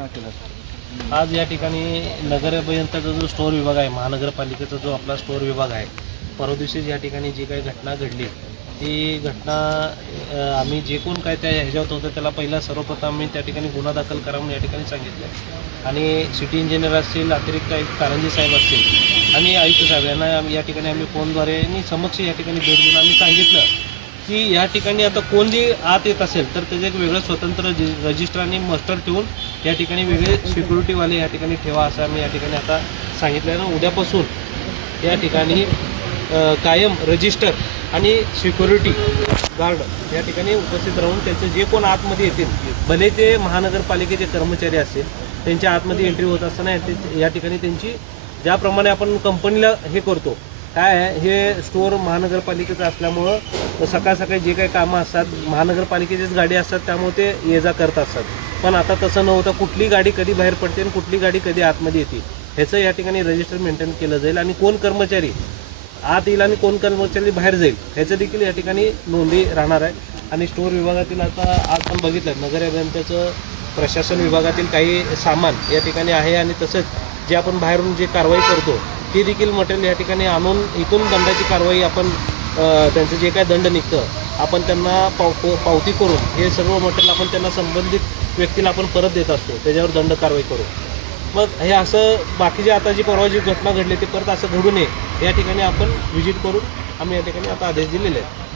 घोषणा केल्या? आज या ठिकाणी नगर अभियंत्याचा जो स्टोअर विभाग आहे, महानगरपालिकेचा जो आपला स्टोअर विभाग आहे, परवा दिवशी या ठिकाणी जी काही घटना घडली ती घटना आम्ही जे कोण काय त्या ह्याच्यात होतं त्याला पहिला सर्वप्रथम आम्ही त्या ठिकाणी गुन्हा दाखल करा म्हणून या ठिकाणी सांगितलं आणि सिटी इंजिनियर असतील, अतिरिक्त आयुक्त कारंजे साहेब असतील आणि आयुक्त साहेब यांना या ठिकाणी आम्ही फोनद्वारे आणि समक्ष या ठिकाणी भेट देऊन आम्ही सांगितलं की या ठिकाणी आता कोणी आत येत असेल तर त्याचं एक वेगळं स्वतंत्र रजिस्टर आणि मस्टर ठेवून या ठिकाणी वेगळे सिक्युरिटीवाले या ठिकाणी ठेवा असं आम्ही या ठिकाणी आता सांगितलं आहे. उद्यापासून या ठिकाणी कायम रजिस्टर आणि सिक्युरिटी गार्ड या ठिकाणी उपस्थित राहून त्यांचं जे कोण आतमध्ये येतील, भले ते महानगरपालिकेचे कर्मचारी असतील, त्यांच्या आतमध्ये एंट्री होत असताना या ठिकाणी त्यांची ज्याप्रमाणे आपण कंपनीला हे करतो काय आहे, हे स्टोअर महानगरपालिकेचं असल्यामुळं सकाळ सकाळी जे काही कामं असतात महानगरपालिकेचीच गाडी असतात त्यामुळे ते ये जा करत असतात. पण आता तसं न होता कुठली गाडी कधी बाहेर पडते आणि कुठली गाडी कधी आतमध्ये येते ह्याचं या ठिकाणी रजिस्टर मेंटेन केलं जाईल आणि कोण कर्मचारी आत येईल आणि कोण कर्मचारी बाहेर जाईल ह्याचं देखील या ठिकाणी नोंदी राहणार आहे. आणि स्टोअर विभागातील आता आज पण बघितलं नगर अभियंत्याचं प्रशासन विभागातील काही सामान या ठिकाणी आहे आणि तसंच जे आपण बाहेरून जे कारवाई करतो ती देखील मटेरियल या ठिकाणी आणून इथून दंडाची कारवाई आपण त्यांचं जे काय दंड निघतं आपण त्यांना पावती करून हे सर्व मटेरियल आपण त्यांना संबंधित व्यक्तीला आपण परत देत असतो, त्याच्यावर दंड कारवाई करू. मग हे असं बाकीचे आता जी परवा जी घटना घडली ती परत असं घडू नये या ठिकाणी आपण व्हिजिट करून आम्ही या ठिकाणी आता आदेश दिलेले आहेत.